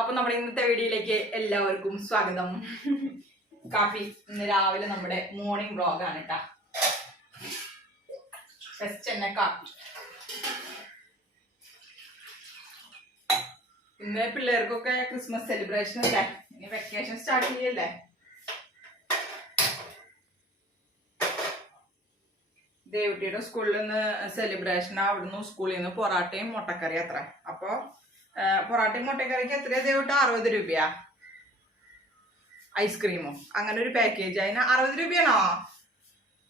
അപ്പൊ നമ്മുടെ ഇന്നത്തെ വീഡിയോയിലേക്ക് എല്ലാവർക്കും സ്വാഗതം. കാപ്പി ഇന്ന് രാവിലെ നമ്മുടെ മോർണിംഗ് വ്ളോഗ് ആണ് കേട്ടാ കാപ്പി. ഇന്ന് പിള്ളേർക്കൊക്കെ ക്രിസ്മസ് സെലിബ്രേഷൻ അല്ലേ? ഇനി വെക്കേഷൻ സ്റ്റാർട്ട് ചെയ്യല്ലേ? ദേവട്ടിയുടെ സ്കൂളിൽ നിന്ന് സെലിബ്രേഷൻ അവിടുന്ന് സ്കൂളിൽ നിന്ന് പൊറാട്ടയും മുട്ടക്കറി അത്ര. അപ്പൊ ആ, പൊറാട്ടയും മുട്ടക്കറിക്ക് എത്രയാ ദേവട്ട അറുപത് രൂപയാ. ഐസ്ക്രീമോ അങ്ങനെ ഒരു പാക്കേജ് അതിന് അറുപത് രൂപയാണോ?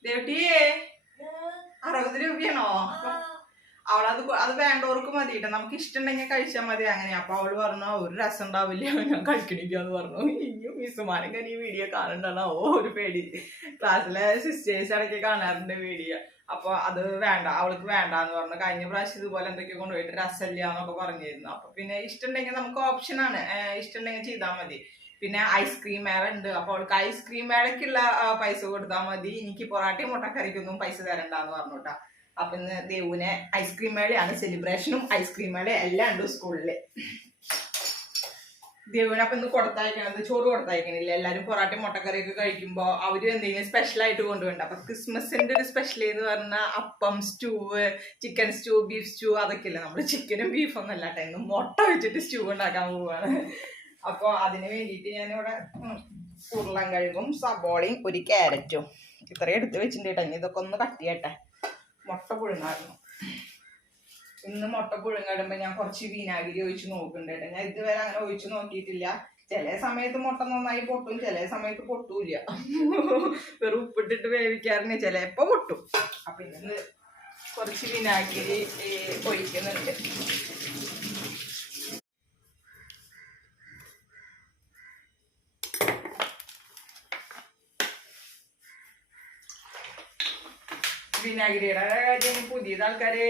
ദേവട്ടിയേ അറുപത് രൂപയാണോ? അവളത് അത് വേണ്ടവർക്ക് മതി കേട്ടോ നമുക്ക് ഇഷ്ടമുണ്ടെങ്കിൽ കഴിച്ചാൽ മതി. അങ്ങനെ അപ്പൊ അവൾ പറഞ്ഞു ഒരു രസം ഉണ്ടാവില്ല. ഞാൻ കഴിക്കണില്ല എന്ന് പറഞ്ഞു. ഇനിയും മിസ്സുമാരൊക്കെ ഈ വീഡിയോ കാണണ്ടോ ഒരു പേടി. ക്ലാസ്സിലെ സിസ്റ്റേഴ്സ് ഇടയ്ക്ക് കാണാറുണ്ട് വീഡിയോ അപ്പൊ അത് വേണ്ട അവൾക്ക് വേണ്ട എന്ന് പറഞ്ഞു കഴിഞ്ഞ പ്രാവശ്യം ഇതുപോലെ എന്തൊക്കെ കൊണ്ടുപോയിട്ട് രസമില്ല എന്നൊക്കെ പറഞ്ഞിരുന്നു. അപ്പൊ പിന്നെ ഇഷ്ടമുണ്ടെങ്കിൽ നമുക്ക് ഓപ്ഷനാണ് ഇഷ്ടമുണ്ടെങ്കിൽ ചെയ്താൽ മതി. പിന്നെ ഐസ്ക്രീം മേള ഉണ്ട്. അപ്പൊ അവൾക്ക് ഐസ്ക്രീം മേളക്കുള്ള പൈസ കൊടുത്താൽ മതി. എനിക്ക് പൊറാട്ടയും മുട്ടക്കറിക്കൊന്നും പൈസ തരണ്ടെന്ന് പറഞ്ഞു അപ്പൊ ഇന്ന് ദേവുവിനെ ഐസ്ക്രീം മേളയാണ് സെലിബ്രേഷനും ഐസ്ക്രീം മേള എല്ലാം ഉണ്ട് സ്കൂളിൽ ദേവുവിനെ അപ്പൊ ഇന്ന് കൊടുത്തയക്കണത് ചോറ് കൊടുത്തയക്കണില്ല. എല്ലാരും പൊറാട്ടയും മുട്ടക്കറിയൊക്കെ കഴിക്കുമ്പോ അവർ എന്തെങ്കിലും സ്പെഷ്യൽ ആയിട്ട് കൊണ്ടുപോകണ്ട അപ്പൊ ക്രിസ്മസിന്റെ ഒരു സ്പെഷ്യൽ എന്ന് പറഞ്ഞാൽ appam stew chicken stew beef stew അതൊക്കെ ഇല്ല നമ്മൾ ചിക്കനും ബീഫും ഒന്നും ഇന്ന് മുട്ട വെച്ചിട്ട് സ്റ്റൂ ഉണ്ടാക്കാൻ പോവാണ്. അപ്പൊ അതിന് വേണ്ടിയിട്ട് ഞാനിവിടെ ഉരുളൻ കഴുകും സബോളയും ഒരു ക്യാരറ്റും. ഇത്രയും എടുത്ത് വെച്ചിട്ടുണ്ട് കേട്ടോ. ഇതൊക്കെ ഒന്ന് കട്ട് മുട്ട പുഴുങ്ങായിരുന്നു. ഇന്ന് മുട്ട പുഴുങ്ങിടുമ്പോ ഞാൻ കുറച്ച് വിനാഗിരി ഒഴിച്ച് നോക്കുന്നുണ്ട് കേട്ടോ ഞാൻ ഇതുവരെ അങ്ങനെ ഒഴിച്ച് നോക്കിയിട്ടില്ല. ചില സമയത്ത് മുട്ട നന്നായി പൊട്ടും ചില സമയത്ത് പൊട്ടൂല വെറും ഉപ്പിട്ടിട്ട് വേവിക്കാറുണ്ട്. ചിലപ്പോ പൊട്ടും. അപ്പൊ ഇന്ന് കുറച്ച് വിനാഗിരി ഒഴിക്കുന്നുണ്ട്. വിനാഗിരിയുടെ കാര്യം പുതിയത് ആൾക്കാര്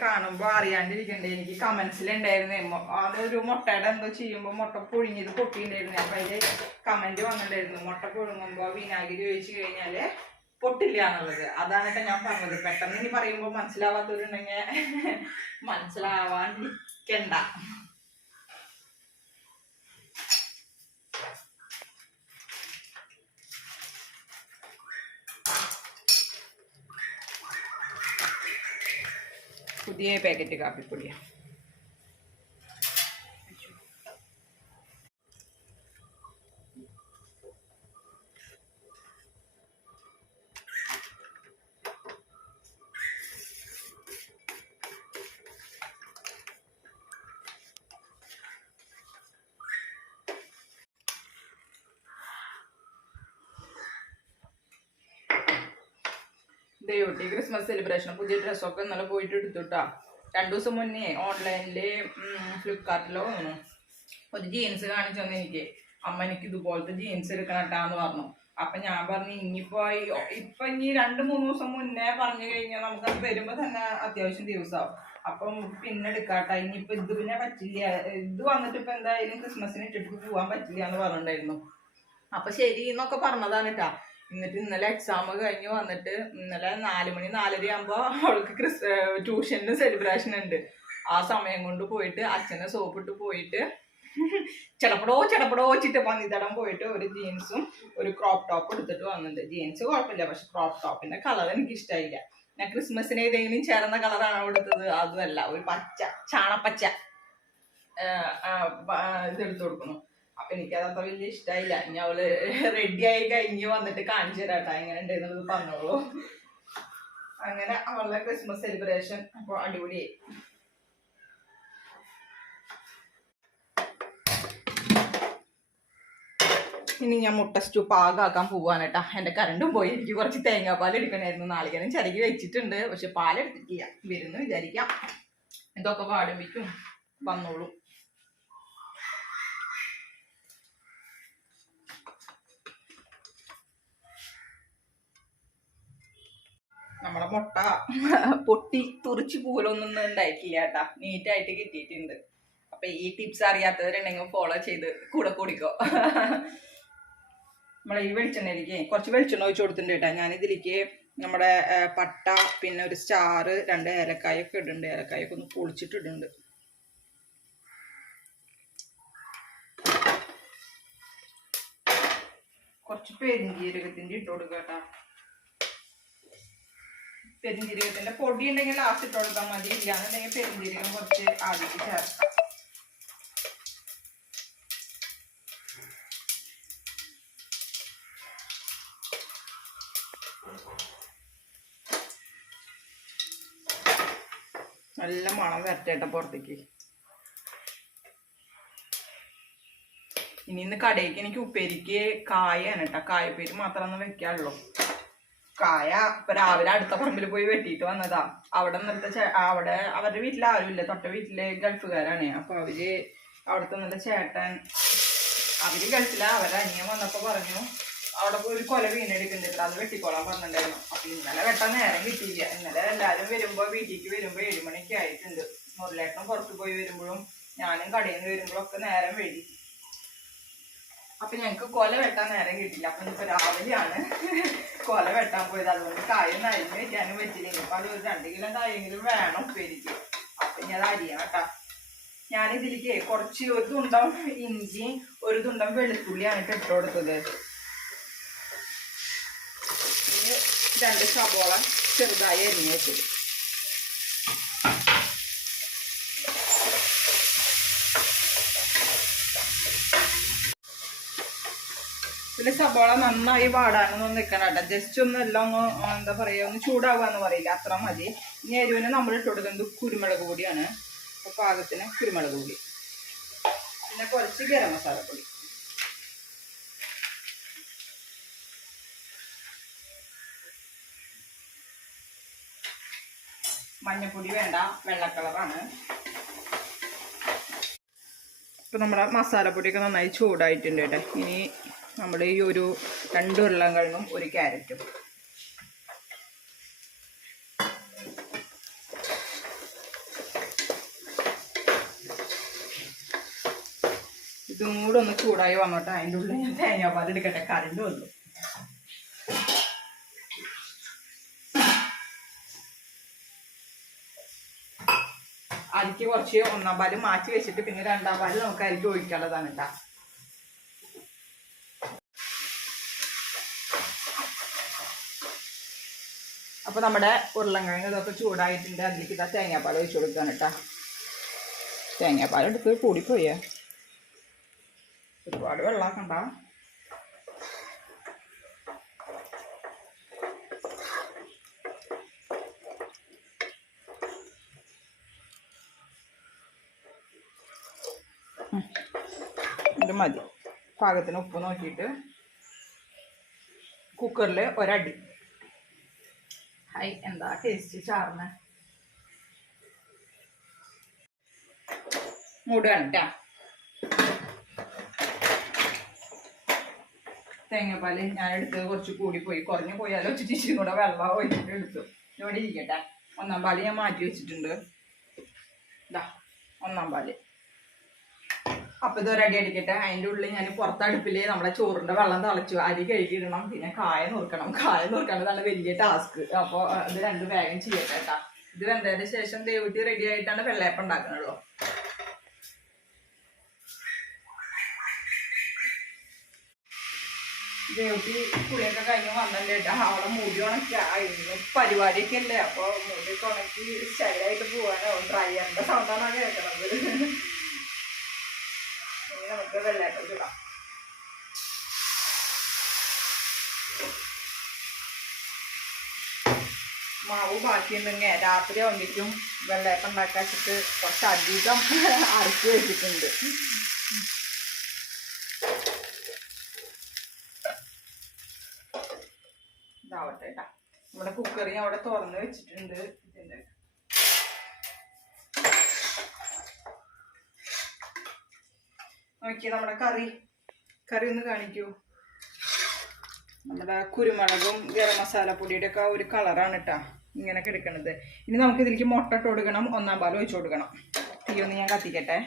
കാണുമ്പോ അറിയാണ്ടിരിക്കണ്ടേ. എനിക്ക് കമന്റ്സിൽ ഉണ്ടായിരുന്നു അതൊരു മുട്ടയുടെ എന്തോ ചെയ്യുമ്പോ മുട്ട പുഴുങ്ങിയത് പൊട്ടിണ്ടായിരുന്നു അപ്പൊ അതിന്റെ കമന്റ് വന്നിട്ടുണ്ടായിരുന്നു. മുട്ട പുഴുങ്ങുമ്പോ വിനാഗിരി ഒഴിച്ചു കഴിഞ്ഞാൽ പൊട്ടില്ല എന്നുള്ളത്. അതാണ് ഞാൻ പറഞ്ഞത്. പെട്ടെന്ന് ഇനി പറയുമ്പോ മനസ്സിലാവാത്തവരുണ്ടെങ്കിൽ മനസ്സിലാവാണ്ടിരിക്കണ്ട. പുതിയ പാക്കറ്റ് കാപ്പിപ്പൊടിയാണ് ദൈവട്ടി ക്രിസ്മസ് സെലിബ്രേഷൻ പുതിയ ഡ്രസ്സൊക്കെ ഇന്നലെ പോയിട്ട് എടുത്തുട്ടാ രണ്ടു ദിവസം മുന്നേ ഓൺലൈനിൽ ഫ്ലിപ്കാർട്ടിലോ വന്നു ഒരു ജീൻസ് കാണിച്ചു തന്നെ എനിക്ക്. അമ്മ എനിക്ക് ഇതുപോലത്തെ ജീൻസ് എടുക്കണട്ടാന്ന് പറഞ്ഞു. അപ്പൊ ഞാൻ പറഞ്ഞു ഇനിയിപ്പോ ഇപ്പൊ ഇനി രണ്ട് മൂന്ന് ദിവസം മുന്നേ പറഞ്ഞു കഴിഞ്ഞാൽ നമുക്ക് അത് വരുമ്പോ തന്നെ അത്യാവശ്യം ദിവസമാവും അപ്പം പിന്നെ എടുക്കാട്ടെ. ഇനിയിപ്പോ ഇത് പിന്നെ പറ്റില്ല. ഇത് വന്നിട്ട് ഇപ്പൊ എന്തായാലും ക്രിസ്മസിന് ഇട്ടിട്ട് പോവാൻ പറ്റില്ല എന്ന് പറഞ്ഞിട്ടുണ്ടായിരുന്നു. അപ്പൊ ശരി എന്നൊക്കെ പറഞ്ഞതാണ് കേട്ടാ എന്നിട്ട് ഇന്നലെ എക്സാം കഴിഞ്ഞ് വന്നിട്ട് ഇന്നലെ നാല് മണി നാലര ആകുമ്പോൾ അവൾക്ക് ക്രിസ് ട്യൂഷന് സെലിബ്രേഷൻ ഉണ്ട്. ആ സമയം കൊണ്ട് പോയിട്ട് അച്ഛനെ സോപ്പിട്ട് പോയിട്ട് ചടപ്പടോ ചടപ്പടോ വെച്ചിട്ട് പന്നിത്തടം പോയിട്ട് ഒരു ജീൻസും ഒരു ക്രോപ്പ് ടോപ്പ് എടുത്തിട്ട് വന്നിട്ടുണ്ട്. ജീൻസ് കുഴപ്പമില്ല പക്ഷെ ക്രോപ്പ് ടോപ്പിന്റെ കളർ എനിക്ക് ഇഷ്ടമായില്ല ഞാൻ ക്രിസ്മസിന് ഏതെങ്കിലും ചേർന്ന കളറാണ് എടുത്തത് അതുമല്ല ഒരു പച്ച ചാണപ്പച്ച ആഹ് ആഹ് പ- ആഹ് ഇത് എടുത്തു കൊടുക്കുന്നു. അപ്പൊ എനിക്കത് അത്ര വലിയ ഇഷ്ടമായില്ല ഇനി അവൾ റെഡി ആയി കഴിഞ്ഞ് വന്നിട്ട് കാണിച്ചു തരാട്ടാ. എങ്ങനെ ഉണ്ടെന്നുള്ളത് പറഞ്ഞോളൂ. അങ്ങനെ അവളുടെ ക്രിസ്മസ് സെലിബ്രേഷൻ അപ്പൊ അടിപൊളിയായി. ഇനി ഞാൻ മുട്ട സ്റ്റൂ പാകാക്കാൻ പോവാണ് കേട്ടാ എന്റെ കറണ്ടും പോയി. എനിക്ക് കുറച്ച് തേങ്ങാപ്പാൽ എടുക്കണമായിരുന്നു നാളികേരം ചിരകി വെച്ചിട്ടുണ്ട്. പക്ഷെ പാലെടുത്തിട്ടില്ല. വരുന്നു വിചാരിക്കാം. എന്തൊക്കെ പാടുമ്പിക്കും വന്നോളൂ. നമ്മളെ മുട്ട. പൊട്ടി തുറിച്ച് പോലൊന്നും ഉണ്ടായിട്ടില്ല കേട്ടാ. നീറ്റായിട്ട് കിട്ടിയിട്ടുണ്ട്. അപ്പൊ ഈ ടിപ്സ് അറിയാത്തവരുണ്ടെങ്കിൽ ഫോളോ ചെയ്ത് കൂടെ കൂടിക്കോ. നമ്മളെ ഈ വെളിച്ചെണ്ണയിലേക്ക് കുറച്ച് വെളിച്ചെണ്ണ ഒഴിച്ചു കൊടുത്തിട്ടുണ്ട് ഞാൻ ഞാനിതിലേക്ക് നമ്മുടെ പട്ട പിന്നെ ഒരു സ്റ്റാറ് രണ്ട് ഏലക്കായൊക്കെ ഇടുന്നുണ്ട്. ഏലക്കായൊക്കെ ഒന്ന് പൊളിച്ചിട്ടിടുന്നുണ്ട്. കുറച്ച് പെരിഞ്ജീരകത്തിന്റെ ജീരകത്തിന്റെ കൊടുക്കാം കേട്ടോ. പെരിഞ്ജീരകത്തിന്റെ പൊടി ഉണ്ടെങ്കിൽ ലാസ്റ്റ് ഇട്ട് കൊടുത്താൽ മതി. ഇല്ലാന്നുണ്ടെങ്കിൽ പെരിഞ്ജീരകം കുറച്ച് ആദ്യത്തിൽ ചേർക്കാം. നല്ല മണം വരട്ടേട്ട പുറത്തേക്ക്. ഇനി ഇന്ന് കടയിലേക്ക് എനിക്ക് ഉപ്പേരിക്ക് കായാണ് കേട്ടോ കായപ്പേര് മാത്രമൊന്നും വെക്കാനുള്ളൂ. കായ രാവിലെ അടുത്ത പറമ്പിൽ പോയി വെട്ടിയിട്ട് വന്നതാ. അവിടെ നിന്നത്തെ അവിടെ അവരുടെ വീട്ടിൽ ആരുമില്ല തൊട്ട വീട്ടിലെ ഗൾഫുകാരാണ്. അപ്പൊ അവർ അവിടുത്തെ നല്ല ചേട്ടൻ അവർ ഗൾഫിലാ. അവരുടെ അനിയൻ വന്നപ്പോ പറഞ്ഞു അവിടെ പോയി ഒരു കൊല വീണെടുക്കുന്നുണ്ട്. അത് വെട്ടിക്കോളാൻ പറഞ്ഞിട്ടുണ്ടായിരുന്നു. അപ്പൊ ഇന്നലെ വെട്ടാൻ നേരം കിട്ടിയില്ല. ഇന്നലെ എല്ലാരും വരുമ്പോ വീട്ടിലേക്ക് വരുമ്പോ ഏഴുമണിക്ക് ആയിട്ടുണ്ട്. മുരളേട്ടൻ പുറത്ത് പോയി വരുമ്പോഴും ഞാനും കടയിൽ നിന്ന് വരുമ്പോഴും ഒക്കെ നേരം വഴി അപ്പൊ ഞങ്ങക്ക് കൊല വെട്ടാൻ നേരം കിട്ടില്ല അപ്പൊ ഇപ്പൊ രാവിലെയാണ് കൊല വെട്ടാൻ പോയത്. അതുകൊണ്ട് കായം അരിഞ്ഞ് വെക്കാനും പറ്റില്ല അപ്പൊ അത് ഒരു രണ്ട് കിലോ കായെങ്കിലും വേണം ഉപ്പേരിക്ക്. അപ്പൊ ഞാൻ അത് അരിയണം കേട്ടാ. ഞാൻ ഇതിലേക്ക് കുറച്ച് ഒരു തുണ്ടം ഇഞ്ചി ഒരു തുണ്ടം വെളുത്തുള്ളിയാണ് ഇട്ട് കൊടുത്തത്. രണ്ട് സബോള ചെറുതായി അരിഞ്ഞ് വെച്ചത്. പിന്നെ സബോള നന്നായി വാടാനൊന്നും നിൽക്കണം കേട്ടോ ജസ്റ്റ് ഒന്ന് എല്ലാം ഒന്ന് എന്താ പറയുക ഒന്ന് ചൂടാവുകയെന്ന് പറയില്ല. അത്ര മതി. ഇനി എരിവിന് നമ്മൾ ഇട്ട് കൊടുക്കുന്നത് കുരുമുളക് പൊടിയാണ്. അപ്പോൾ പാകത്തിന് കുരുമുളക് പൊടി. പിന്നെ കുറച്ച് ഗരം മസാല പൊടി. മഞ്ഞപ്പൊടി വേണ്ട. വെള്ള കളറാണ് ഇപ്പം നമ്മുടെ മസാലപ്പൊടിയൊക്കെ നന്നായി ചൂടായിട്ടുണ്ട് കേട്ടോ. ഇനി നമ്മൾ ഈ ഒരു രണ്ട് ഉരുളൻകിഴങ്ങും ഒരു ക്യാരറ്റും. ഇതും കൂടെ ഒന്ന് ചൂടായി വന്നോട്ടെ. അതിന്റെ ഉള്ളിൽ ഞാൻ തേങ്ങാപ്പാൽ എടുക്കട്ടെ. കറണ്ട് വന്നു. അരിക്ക് കുറച്ച് ഒന്നാം പാൽ മാറ്റി വെച്ചിട്ട് പിന്നെ രണ്ടാം പാൽ നമുക്ക് അരിക്ക് ഒഴിക്കാനുള്ളതാണ് കേട്ടോ. അപ്പൊ നമ്മുടെ ഉരുളൻകിഴങ്ങ് ഇതൊക്കെ ചൂടായിട്ടുണ്ട്. അതിലേക്ക് ഇതാ തേങ്ങാപ്പാൽ ഒഴിച്ച് കൊടുക്കാണ് കേട്ടോ. തേങ്ങാപ്പാൽ എടുത്ത് കൂടിപ്പോയേ. ഒരുപാട് വെള്ളമാക്കണ്ട. ഇത് മതി. പാകത്തിന് ഉപ്പ് നോക്കിയിട്ട് കുക്കറിൽ ഒരടി. ഹൈ എന്താ ടേസ്റ്റ് ചാറിന് മൂടുകയാണ് കേട്ടാ തേങ്ങാപ്പാൽ ഞാൻ എടുത്ത് കുറച്ച് കൂടി പോയി കുറഞ്ഞു പോയാലോ ഇച്ചിരി കൂടെ വെള്ളം ഒഴിച്ചിട്ട് എടുത്തു. ഇവിടെ ഇരിക്കട്ടെ. ഒന്നാം പാൽ ഞാൻ മാറ്റി വെച്ചിട്ടുണ്ട്. ഇതാ ഒന്നാം പാൽ. അപ്പൊ ഇത് റെഡി അടിക്കട്ടെ അതിന്റെ ഉള്ളിൽ ഞാൻ പുറത്തടുപ്പിൽ നമ്മുടെ ചോറിന്റെ വെള്ളം തിളച്ചു. അരി കഴുകിയിടണം. പിന്നെ കായ നുറുക്കണം. കായ നുറുക്കേണ്ടതാണ് വലിയ ടാസ്ക് അപ്പൊ ഇത് രണ്ടും വേഗം ചെയ്യട്ടെ കേട്ടാ ഇത് വെന്തതിന് ശേഷം ദേവൂട്ടി റെഡി ആയിട്ടാണ് വെള്ളയപ്പം ഉണ്ടാക്കണുള്ളൂ. ദേവുട്ടി കുളിയൊക്കെ കഴിഞ്ഞ് വന്നിട്ടുണ്ട് കേട്ടാ അവിടെ മുടി ഉണക്കി. ഇന്ന് പരിപാടിയൊക്കെ അല്ലേ അപ്പൊ മൂടി ഉണക്കി സ്റ്റൈലായിട്ട് പോവാനോ ഡ്രൈയറിന്റെ സൗണ്ടാണ് കേൾക്കണത് നമുക്ക് വെള്ളയപ്പം ചൂടാം മാവ് ബാക്കിയുണ്ടെങ്കിൽ രാത്രി ഒന്നിക്കും വെള്ളയപ്പം ഉണ്ടാക്കാൻ വെച്ചിട്ട് കുറച്ചധികം അരച്ച് വെച്ചിട്ടുണ്ട്. ഇതാവട്ടെ നമ്മുടെ കുക്കറി അവിടെ തുറന്ന് വെച്ചിട്ടുണ്ട്. നോക്കിയേ നമ്മുടെ കറി. കറി ഒന്ന് കാണിക്കൂ. നമ്മുടെ കുരുമുളകും ഗരം മസാല പൊടിയുടെ ഒക്കെ ഒരു കളറാണ് കേട്ടോ ഇങ്ങനെ കിടക്കണത്. ഇനി നമുക്ക് ഇതിലേക്ക് മുട്ട ഇട്ട് കൊടുക്കണം ഒന്നാം പാൽ ഒഴിച്ചു കൊടുക്കണം. തീ ഒന്ന് ഞാൻ കത്തിക്കട്ടെ.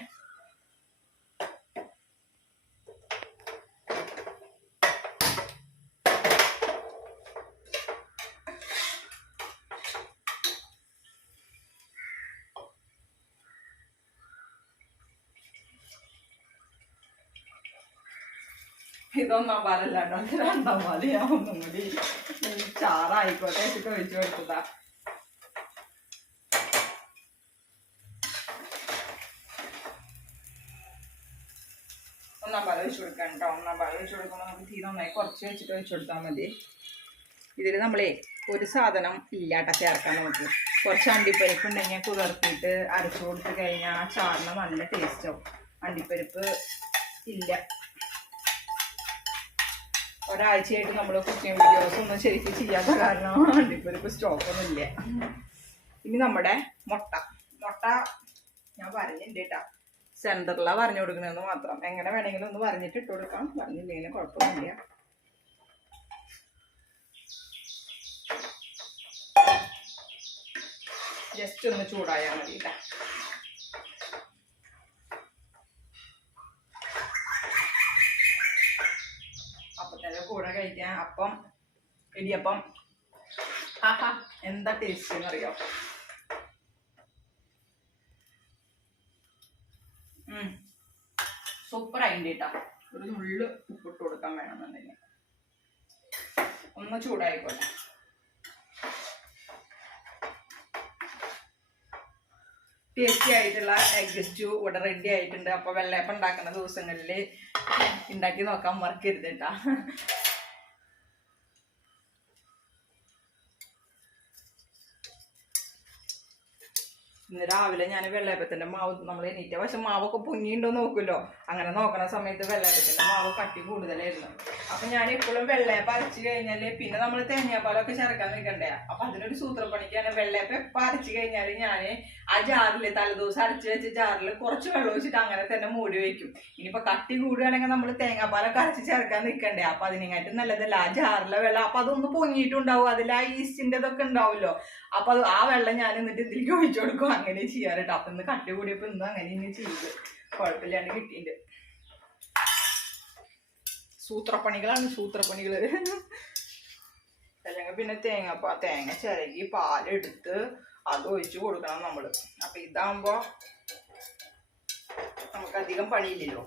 ഇതൊന്നാം പാലല്ലാണ്ട് രണ്ടാം പാൽ ഞാൻ ഒന്നും കൂടി ചാറായിക്കോട്ടെ. വെച്ചിട്ട് ഒഴിച്ചു കൊടുത്തതാ. ഒന്നാം പാൽ ഒഴിച്ചു കൊടുക്കാൻ കേട്ടോ. ഒന്നാം പാൽ ഒഴിച്ചു കൊടുക്കുമ്പോൾ നമുക്ക് തീ നന്നായി കുറച്ച് വെച്ചിട്ട് ഒഴിച്ചു കൊടുത്താൽ മതി. ഇതിൽ നമ്മളേ ഒരു സാധനം ഇല്ലാട്ട ചേർക്കാൻ നമുക്ക് കുറച്ച് അണ്ടിപ്പരിപ്പ് ഉണ്ടെങ്കിൽ കുതിർത്തിയിട്ട് അരച്ചു കൊടുത്ത് കഴിഞ്ഞാൽ ആ ചാറിന് നല്ല ടേസ്റ്റ് ആവും. അണ്ടിപ്പരിപ്പ് ഇല്ല. ഒരാഴ്ചയായിട്ട് നമ്മൾ കുക്കിംഗ് വീഡിയോസ് ഒന്നും ശരിക്കും ചെയ്യാത്ത കാരണം അണ്ടിപ്പരിപ്പ് സ്റ്റോക്കൊന്നും ഇല്ല. ഇനി നമ്മുടെ മുട്ട. മുട്ട ഞാൻ പറഞ്ഞിട്ടുണ്ട് സെന്ററിലാണ് പറഞ്ഞു കൊടുക്കണമെന്ന് മാത്രം. എങ്ങനെ വേണമെങ്കിലും ഒന്ന് പറഞ്ഞിട്ട് ഇട്ട് കൊടുക്കാം. പറഞ്ഞില്ലെങ്കിലും കുഴപ്പമൊന്നുമില്ല. ജസ്റ്റ് ഒന്ന് ചൂടായാൽ മതി കേട്ടോ അപ്പത്തിന്റെ കൂടെ കഴിക്കാൻ അപ്പം ഇടിയപ്പം. ആഹാ. എന്താ ടേസ്റ്റ് എന്നറിയോ സൂപ്പർ ആയിട്ടുണ്ട് കേട്ടോ ഒരു നുള്ള് ഉപ്പിട്ട് കൊടുക്കാൻ വേണമെന്നുണ്ടെങ്കിൽ. ഒന്ന് ചൂടായിക്കോട്ടെ. ടേസ്റ്റി ആയിട്ടുള്ള എഗ് സ്റ്റൂ ഇവിടെ റെഡി ആയിട്ടുണ്ട്. അപ്പോൾ വെള്ളയപ്പം ഉണ്ടാക്കുന്ന ദിവസങ്ങളിൽ ഉണ്ടാക്കി നോക്കാൻ മറക്കരുത് കേട്ടാ ഇന്ന് രാവിലെ ഞാൻ വെള്ളയപ്പത്തിന്റെ മാവ് നമ്മൾ എണീറ്റ പക്ഷെ മാവൊക്കെ പൊങ്ങിയുണ്ടോ നോക്കുമല്ലോ. അങ്ങനെ നോക്കണ സമയത്ത് വെള്ളയപ്പത്തിന്റെ മാവ് കട്ടി കൂടുതലായിരുന്നു. അപ്പൊ ഞാൻ ഇപ്പോഴും വെള്ളയപ്പം അരച്ച് കഴിഞ്ഞാൽ പിന്നെ നമ്മൾ തേങ്ങാപ്പാലൊക്കെ ചേർക്കാൻ നിൽക്കണ്ടേ? അപ്പൊ അതിനൊരു സൂത്രപ്പണിക്കാണ് വെള്ളയപ്പം എപ്പം അരച്ച് കഴിഞ്ഞാൽ ഞാൻ ആ ജാറിൽ തലേദിവസം അരച്ച് വെച്ച ജാറിൽ കുറച്ച് വെള്ളം ഒഴിച്ചിട്ട് അങ്ങനെ തന്നെ മൂടി വെക്കും ഇനിയിപ്പോ കട്ടി കൂടുകയാണെങ്കിൽ നമ്മൾ തേങ്ങാപ്പാലൊക്കെ അരച്ച് ചേർക്കാൻ നിൽക്കണ്ടേ? അപ്പൊ അതിനെക്കാട്ടും നല്ലതല്ല. ആ ജാറിലെ വെള്ളം അപ്പൊ അതൊന്ന് പൊങ്ങിയിട്ടുണ്ടാവും. അതിൽ ആ ഈസ്റ്റിന്റെ ഇതൊക്കെ ഉണ്ടാവുമല്ലോ. അപ്പൊ അത് ആ വെള്ളം ഞാൻ എന്നിട്ട് ഇതിലേക്ക് ഒഴിച്ചു കൊടുക്കും. അങ്ങനെ ചെയ്യാറ് കേട്ടോ അപ്പൊ ഇന്ന് കട്ടി കൂടിയപ്പോ ഇന്നും അങ്ങനെ ഇനി ചെയ്ത്. കുഴപ്പമില്ലാണ്ട് കിട്ടിയിട്ടുണ്ട് സൂത്രപ്പണികളാണ് സൂത്രപ്പണികൾ. അല്ലെങ്കിൽ പിന്നെ തേങ്ങ തേങ്ങ ചിരകി പാലെടുത്ത് അത് ഒഴിച്ചു കൊടുക്കണം നമ്മൾ. അപ്പൊ ഇതാകുമ്പോ നമുക്ക് അധികം പണിയില്ലല്ലോ.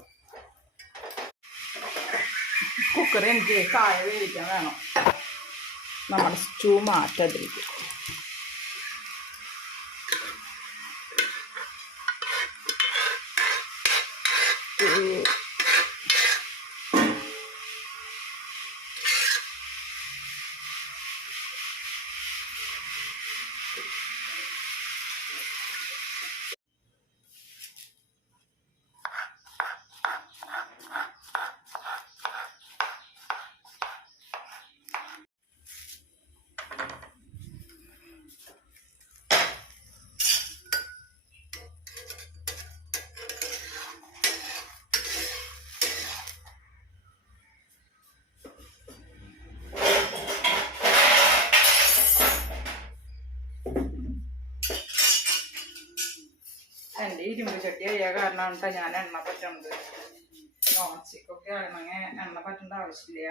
കുക്കർ എനിക്ക് കായ വേവിക്കാൻ വേണം. നമ്മുടെ സ്റ്റൂ മാറ്റാതിരിക്കും എന്റെ ഇരുമ്പ് ചട്ടി കഴിയാ കാരണം ഞാൻ എണ്ണ പറ്റുന്നത് നോൺ സ്റ്റിക്കൊക്കെ ആണെങ്കിൽ എണ്ണ പറ്റേണ്ട ആവശ്യമില്ല.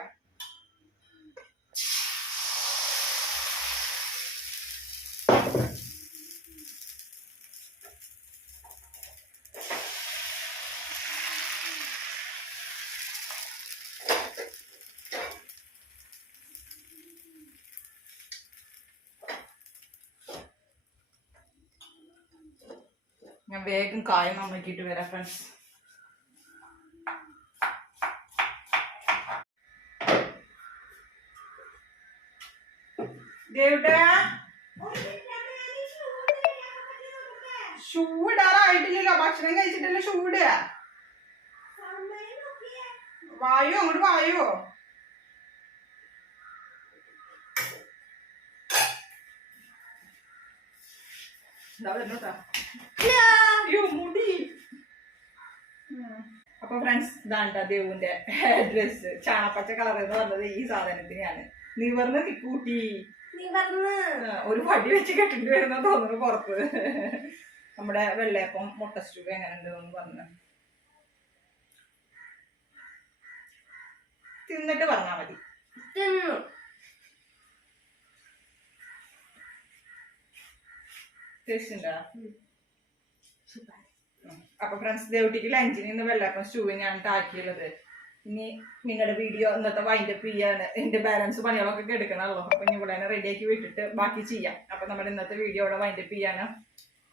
ഞാൻ വേഗം കായം നോക്കിയിട്ട് വരാം ഫ്രണ്ട്സ് ഇടാറായിട്ടില്ലല്ലോ ഭക്ഷണം കഴിച്ചിട്ടല്ലേ ഷൂ വായോ അങ്ങോട്ട് വായോ. ഇതാ വരുന്നോട്ടാ അയ്യോ മുടി. അപ്പൊ ഫ്രണ്ട്സ് ഇതാണ് ദേവുവിന്റെ ഡ്രസ് ചാണപ്പച്ച കളർ എന്ന് പറഞ്ഞത് ഈ സാധനത്തിനാണ് നിവർന്ന് നിക്കൂട്ടി. നിവർന്ന്. ഒരു വടി വെച്ച് കെട്ടിട്ട് വരുന്ന തോന്നുന്നു പുറത്ത്. നമ്മുടെ വെള്ളയപ്പം മുട്ട സ്റ്റൂ എങ്ങനെ ഉണ്ടെന്ന് പറഞ്ഞു. തിന്നിട്ട് പറഞ്ഞാ മതി. തിന്നു. ടേസ്റ്റ് ഉണ്ടോ. അപ്പൊ ഫ്രണ്ട്സ് ദേവട്ടിക്ക് ലഞ്ചിന് ഇന്ന് വെള്ളയപ്പം സ്റ്റൂ ഞാൻ ആക്കിയുള്ളത് ഇനി നിങ്ങളുടെ വീഡിയോ ഇന്നത്തെ വൈൻഡ് വൈൻഡപ്പ് ചെയ്യാണ് എന്റെ ബാലൻസ് പണികളൊക്കെ എടുക്കണമല്ലോ അപ്പൊ ഇനി ഇവിടെ റെഡിയാക്കി വിട്ടിട്ട് ബാക്കി ചെയ്യാം. അപ്പൊ നമ്മുടെ ഇന്നത്തെ വീഡിയോ ഇവിടെ വൈൻഡപ്പ് ചെയ്യാണ്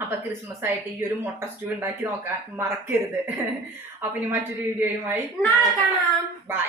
അപ്പൊ ക്രിസ്മസ് ആയിട്ട് ഈ ഒരു മുട്ട സ്റ്റൂ ഉണ്ടാക്കി നോക്കാൻ മറക്കരുത്. അപ്പൊ ഇനി മറ്റൊരു വീഡിയോയുമായി ബൈ